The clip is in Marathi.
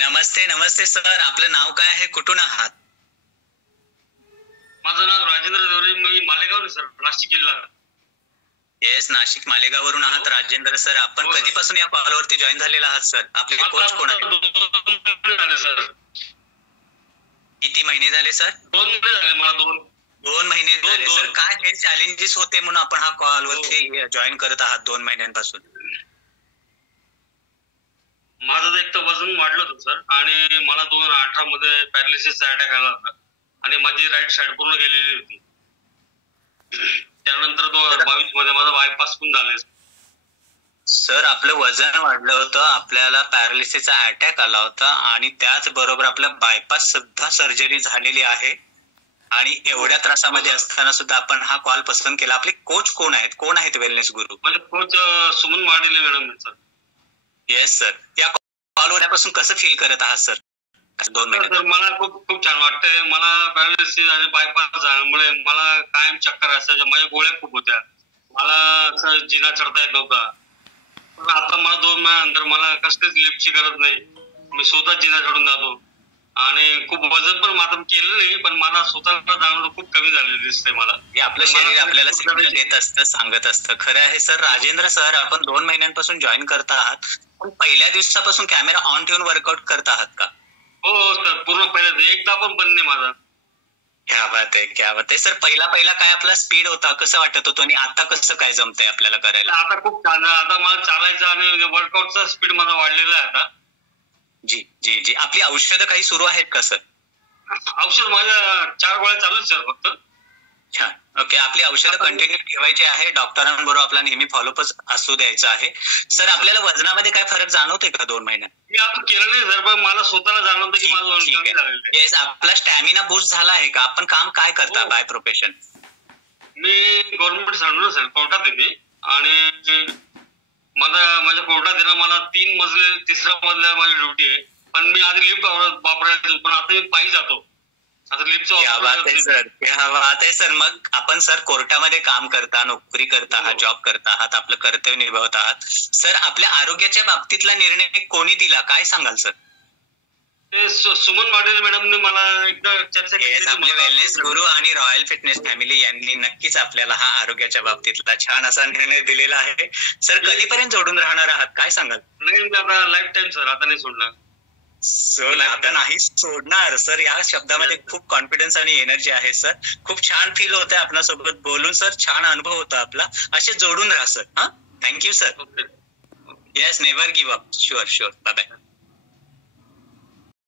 नमस्ते नमस्ते सर, आपलं नाव काय आहे, कुठून आहात? माझं नाव राजेंद्र देवरे, मी मालेगाव सर, नाशिक जिल्हा. येस, नाशिक मालेगाववरून आहात राजेंद्र सर. आपण कधीपासून या कॉलवरती जॉईन झालेला आहात सर? आपले कोच कोण आहेत? 2 महिने झाले सर. किती महिने झाले सर? 2 महिने झाले मला. 2 महिने झाले सर. काय हे चॅलेंजेस होते म्हणून आपण हा कॉलवरती जॉईन करत आहात 2 महिन्यांपासून? माझं एक तर वजन वाढलं होतं सर, आणि मला 2018 मध्ये पॅरालिसिसचा अटॅक आला होता, आणि माझी राईट साइड पूर्ण गेलेली होती. त्यानंतर 2022 मध्ये माझा बायपास पण झाले. सर, आपलं वजन वाढलं होतं, आपल्याला पॅरालिसिसचा अटॅक आला होता, आणि त्याचबरोबर आपलं बायपास सुद्धा सर्जरी झालेली आहे, आणि एवढ्या त्रासामध्ये असताना सुद्धा आपण हा कॉल पसंत केला. आपले कोच कोण आहेत, कोण आहेत वेलनेस गुरु? माझे coach Suman Madele madam sir. Yes sir. या कॉलवर पासून कसं फील करत आहात सर? 2 महिने सर मला खूप छान वाटतंय. मला पॅरालिसिस आणि बायपास झाल्यामुळे मला कायम चक्कर असायच्या, माझ्या गोळ्या खूप होत्या, मला असं जिना चढता येत नव्हता. पण आता मला 2 महिन्यानंतर मला कसलीच लिफ्टची गरज नाही, मी स्वतः जिना चढून जातो, आणि खूप वजन पण माझं केलं नाही, पण मला स्वतःला जाणवलं खूप कमी झालेलं दिसतंय मला. आपलं शरीर आपल्याला सिग्नल देत असतं, सांगत असतं. खरं आहे सर. राजेंद्र सर, आपण 2 महिन्यांपासून जॉईन करत आहात, पण पहिल्या दिवसापासून कॅमेरा ऑन ठेवून वर्कआउट करत आहात का? हो सर, पूर्ण पहिल्या एकदा पण बंद नाही माझा. क्या बात आहे, क्या बात आहे सर. पहिला काय आपला स्पीड होता, कसं वाटत होतं, आणि आता कसं काय जमतंय आपल्याला करायला? आता खूप छान. आता मला चालायचं आणि वर्कआउटचा स्पीड माझा वाढलेला आहे आता. जी जी जी. आपली औषधं काही सुरू आहेत का सर? औषध माझ्या 4 गोळ्या चालू आहेत सर फक्त. छान. ओके. आपली औषधं कंटिन्यू ठेवायची आहे, डॉक्टरांबरोबर आपला नेहमी फॉलोअप असू द्यायचं आहे. सर, आपल्याला वजनामध्ये काय फरक जाणवतोय का 2 महिन्यात? मी आता केलं नाही सर, पण मला स्वतःला जाणवतं की माझं वजन कमी झालेलं आहे. येस. आपला स्टॅमिना बूस्ट झाला आहे का? आपण काम काय करता by profession? Me government servant sir, कोर्टात येते, आणि माझ्या कोर्टात येणं मला 3 मजले 3ऱ्या मजल्यावर माझी ड्युटी आहे. पण मी आधी लिफ्ट वापरायचो, पण आता मी पायी जातो. आता लिफ्टचा क्या बात आहे सर, क्या बात आहे सर. मग आपण सर कोर्टामध्ये काम करता, नोकरी करता आहात, जॉब करता आहात, आपलं कर्तव्य निभावत आहात. सर, आपल्या आरोग्याच्या बाबतीतला निर्णय कोणी दिला, काय सांगाल सर? ते सुमन माडेले मॅडमने मला एकदा चर्चा केली. आपले वेलनेस गुरु आणि रॉयल फिटनेस फॅमिली यांनी नक्कीच आपल्याला हा आरोग्याच्या बाबतीतला छान असा निर्णय दिलेला आहे. सर, कधीपर्यंत जोडून राहणार आहात, काय सांगाल? नाही, आता लाईफ टाइम सर, आता नाही सोडणार. आता नाही सोडणार सर. या शब्दामध्ये खूप कॉन्फिडन्स आणि एनर्जी आहे सर. खूप छान फील होतंय आपल्यासोबत बोलून सर. छान अनुभव होता आपला. असे जोडून राहा sir. Thank you sir. Yes, never give up. Sure. Bye bye.